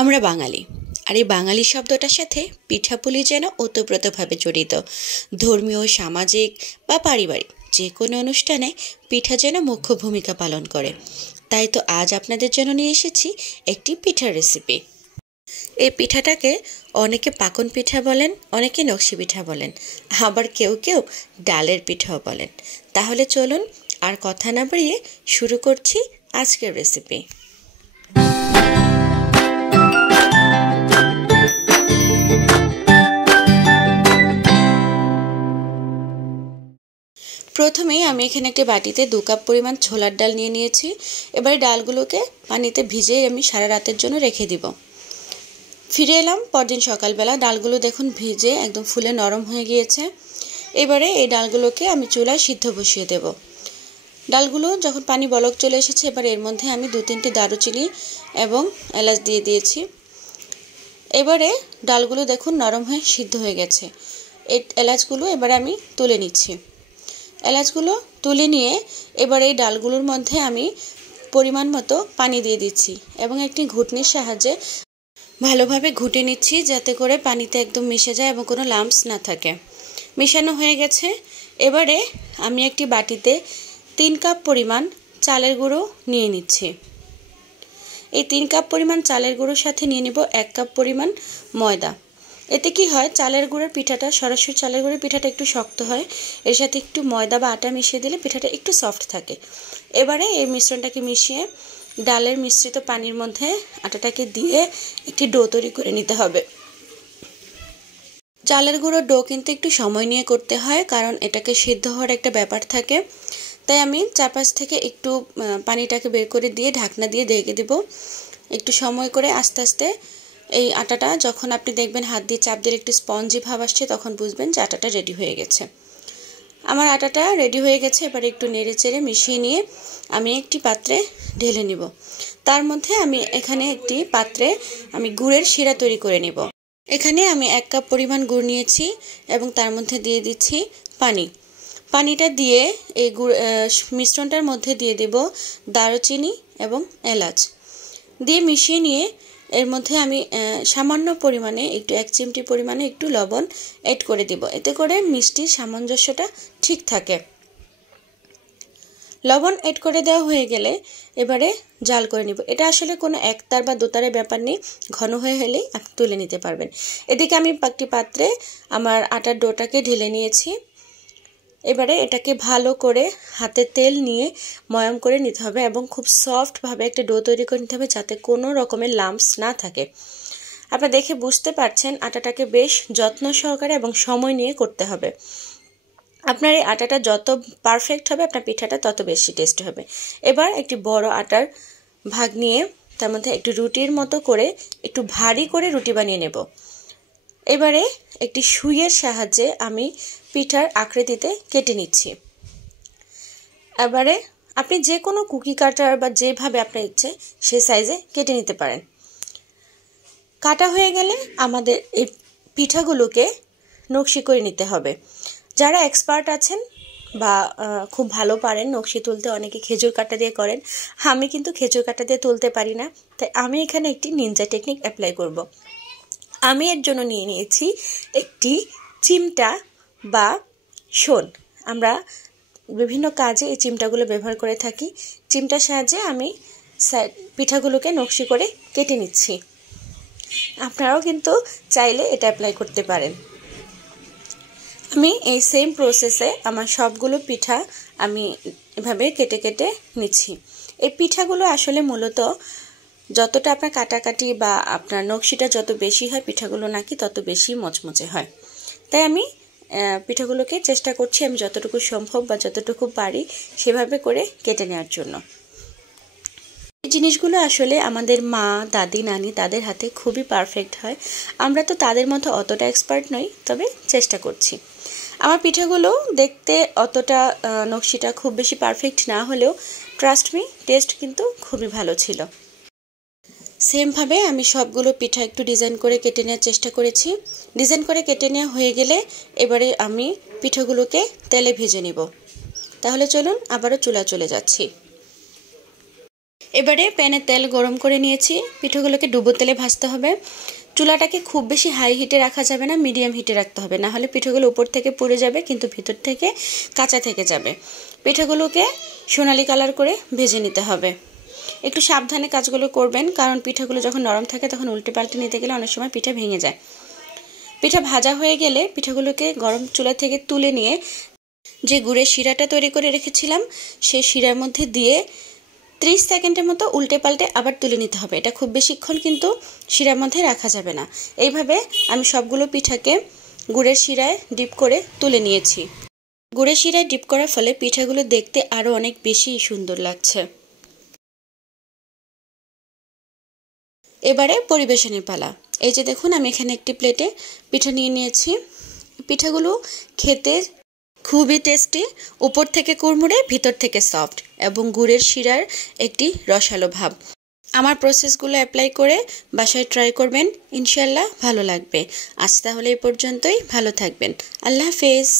আমরা বাঙালি, আর এই বাঙালি শব্দটার সাথে পিঠাপুলি যেন ওতপ্রোতভাবে জড়িত। ধর্মীয়, সামাজিক বা পারিবারিক যে কোনো অনুষ্ঠানে পিঠা যেন মুখ্য ভূমিকা পালন করে। তাই তো আজ আপনাদের জন্য নিয়ে এসেছি একটি পিঠার রেসিপি। এই পিঠাটাকে অনেকে পাকন পিঠা বলেন, অনেকে নকশি পিঠা বলেন, আবার কেউ কেউ ডালের পিঠাও বলেন। তাহলে চলুন আর কথা না বাড়িয়ে শুরু করছি আজকের রেসিপি। প্রথমেই আমি এখানে একটি বাটিতে 2 কাপ পরিমাণ ছোলার ডাল নিয়ে নিয়েছি। এবারে ডালগুলোকে পানিতে ভিজিয়ে আমি সারা রাতের জন্য রেখে দিব। ফিরে এলাম পরদিন সকালবেলা। ডালগুলো দেখুন ভিজে একদম ফুলে নরম হয়ে গিয়েছে। এবারে এই ডালগুলোকে আমি চুলায় সিদ্ধ বসিয়ে দেব। ডালগুলো যখন পানি বলক চলে এসেছে, এবার এর মধ্যে আমি 2-3টি দারুচিনি এবং এলাচ দিয়ে দিয়েছি। এবারে ডালগুলো দেখুন নরম হয়ে সিদ্ধ হয়ে গেছে। এই এলাচগুলো এবারে আমি তুলে নিচ্ছি। এলাচগুলো তুলে নিয়ে এবার এই ডালগুলোর মধ্যে আমি পরিমাণ মতো পানি দিয়ে দিচ্ছি এবং একটি ঘুটনির সাহায্যে ভালোভাবে ঘুটে নিচ্ছি, যাতে করে পানিতে একদম মিশে যায় এবং কোনো লাম্পস না থাকে। মেশানো হয়ে গেছে। এবারে আমি একটি বাটিতে 3 কাপ পরিমাণ চালের গুঁড়ো নিয়ে নিচ্ছি। এই 3 কাপ পরিমাণ চালের গুঁড়োর সাথে নিয়ে নেব 1 কাপ পরিমাণ ময়দা। এতে কি হয়, চালের গুঁড়োর পিঠাটা, সরাসরি চালের গুঁড়োর পিঠাটা একটু শক্ত হয়, এর সাথে একটু ময়দা বা আটা মিশিয়ে দিলে পিঠাটা একটু সফট থাকে। এবারে এই মিশ্রণটাকে মিশিয়ে ডালের মিশ্রিত পানির মধ্যে আটাটাকে দিয়ে একটি ডো তৈরি করে নিতে হবে। চালের গুঁড়োর ডো কিন্তু একটু সময় নিয়ে করতে হয়, কারণ এটাকে সিদ্ধ হওয়ার একটা ব্যাপার থাকে। তাই আমি চারপাশ থেকে একটু পানিটাকে বের করে দিয়ে ঢাকনা দিয়ে ঢেকে দেব। একটু সময় করে আস্তে আস্তে এই আটাটা যখন আপনি দেখবেন হাত দিয়ে চাপ দিলে একটু স্পঞ্জি ভাব আসছে, তখন বুঝবেন যে আটাটা রেডি হয়ে গেছে। আমার আটাটা রেডি হয়ে গেছে। এবার একটু নেড়ে চেড়ে মিশিয়ে নিয়ে আমি একটি পাত্রে ঢেলে নিব। তার মধ্যে আমি এখানে একটি পাত্রে আমি গুড়ের শিরা তৈরি করে নিব। এখানে আমি 1 কাপ পরিমাণ গুড় নিয়েছি এবং তার মধ্যে দিয়ে দিচ্ছি পানি। পানিটা দিয়ে এই গুড় মিশ্রণটার মধ্যে দিয়ে দেব দারুচিনি এবং এলাচ দিয়ে মিশিয়ে নিয়ে এর মধ্যে আমি সামান্য পরিমাণে একটু 1 চিমটি পরিমাণে একটু লবণ এড করে দিব। এতে করে মিষ্টির সামঞ্জস্যটা ঠিক থাকে। লবণ এড করে দেওয়া হয়ে গেলে এবারে জাল করে নিব। এটা আসলে কোনো একতার বা দুতারের ব্যাপার নেই, ঘন হয়ে হলেই আপনি তুলে নিতে পারবেন। এদিকে আমি একটি পাত্রে আমার আটার ডোটাকে ঢেলে নিয়েছি। এবারে এটাকে ভালো করে হাতে তেল নিয়ে ময়াম করে নিতে হবে এবং খুব সফটভাবে একটা ডো তৈরি করে নিতে হবে, যাতে কোনো রকমের লাম্পস না থাকে। আপনারা দেখে বুঝতে পারছেন আটাটাকে বেশ যত্ন সহকারে এবং সময় নিয়ে করতে হবে। আপনার এই আটাটা যত পারফেক্ট হবে, আপনার পিঠাটা তত বেশি টেস্টি হবে। এবার একটি বড় আটার ভাগ নিয়ে তার মধ্যে একটু রুটির মতো করে একটু ভারী করে রুটি বানিয়ে নেব। এবারে একটি সুইয়ের সাহায্যে আমি পিঠার আকৃতিতে কেটে নিচ্ছি। এবারে আপনি যে কোনো কুকি কাটার বা যেভাবে আপনার ইচ্ছে সেই সাইজে কেটে নিতে পারেন। কাটা হয়ে গেলে আমাদের এই পিঠাগুলোকে নকশি করে নিতে হবে। যারা এক্সপার্ট আছেন বা খুব ভালো পারেন নকশি তুলতে, অনেকে খেজুর কাটা দিয়ে করেন। আমি কিন্তু খেজুর কাটা দিয়ে তুলতে পারি না, তাই আমি এখানে একটি নিনজা টেকনিক অ্যাপ্লাই করব। আমি এর জন্য নিয়ে নিয়েছি একটি চিমটা বা শোন। আমরা বিভিন্ন কাজে এই চিমটাগুলো ব্যবহার করে থাকি। চিমটার সাহায্যে আমি পিঠাগুলোকে নকশি করে কেটে নিচ্ছি। আপনারাও কিন্তু চাইলে এটা অ্যাপ্লাই করতে পারেন। আমি এই সেম প্রসেসে আমার সবগুলো পিঠা আমি এভাবে কেটে কেটে নিচ্ছি। এই পিঠাগুলো আসলে মূলত যতটা আপনার কাটাকাটি বা আপনার নকশিটা যত বেশি হয়, পিঠাগুলো নাকি তত বেশি মচমচে হয়। তাই আমি পিঠাগুলোকে চেষ্টা করছি আমি যতটুকু সম্ভব বা যতটুকু পারি সেভাবে করে কেটে নেওয়ার জন্য। এই জিনিসগুলো আসলে আমাদের মা, দাদি, নানি তাদের হাতে খুবই পারফেক্ট হয়। আমরা তো তাদের মতো অতটা এক্সপার্ট নই, তবে চেষ্টা করছি। আমার পিঠাগুলো দেখতে অতটা নকশিটা খুব বেশি পারফেক্ট না হলেও ট্রাস্ট মি, টেস্ট কিন্তু খুবই ভালো ছিল। সেমভাবে আমি সবগুলো পিঠা একটু ডিজাইন করে কেটে নেওয়ার চেষ্টা করেছি। ডিজাইন করে কেটে নেওয়া হয়ে গেলে এবারে আমি পিঠাগুলোকে তেলে ভেজে নেব। তাহলে চলুন আবারও চুলা চলে যাচ্ছি। এবারে প্যানে তেল গরম করে নিয়েছি, পিঠাগুলোকে ডুবো তেলে ভাজতে হবে। চুলাটাকে খুব বেশি হাই হিটে রাখা যাবে না, মিডিয়াম হিটে রাখতে হবে, না হলে পিঠাগুলো উপর থেকে পুড়ে যাবে কিন্তু ভিতর থেকে কাঁচা থেকে যাবে। পিঠাগুলোকে সোনালি কালার করে ভেজে নিতে হবে। একটু সাবধানে কাজগুলো করবেন, কারণ পিঠাগুলো যখন নরম থাকে তখন উল্টে পাল্টে নিতে গেলে অনেক সময় পিঠা ভেঙে যায়। পিঠা ভাজা হয়ে গেলে পিঠাগুলোকে গরম চুলা থেকে তুলে নিয়ে যে গুড়ের শিরাটা তৈরি করে রেখেছিলাম সেই শিরার মধ্যে দিয়ে 30 সেকেন্ডের মতো উল্টে পাল্টে আবার তুলে নিতে হবে। এটা খুব বেশিক্ষণ কিন্তু শিরার মধ্যে রাখা যাবে না। এইভাবে আমি সবগুলো পিঠাকে গুড়ের শিরায় ডিপ করে তুলে নিয়েছি। গুড়ের শিরায় ডিপ করার ফলে পিঠাগুলো দেখতে আরও অনেক বেশি সুন্দর লাগছে। এবারে পরিবেশনের পালা। এই যে দেখুন, আমি এখানে একটি প্লেটে পিঠা নিয়ে নিয়েছি। পিঠাগুলো খেতে খুবই টেস্টি, উপর থেকে কুড়মুড়ে ভিতর থেকে সফট এবং গুড়ের শিরার একটি রসালো ভাব। আমার প্রসেসগুলো অ্যাপ্লাই করে বাসায় ট্রাই করবেন, ইনশাল্লাহ ভালো লাগবে। আজ তাহলে এই পর্যন্তই, ভালো থাকবেন। আল্লাহ হাফেজ।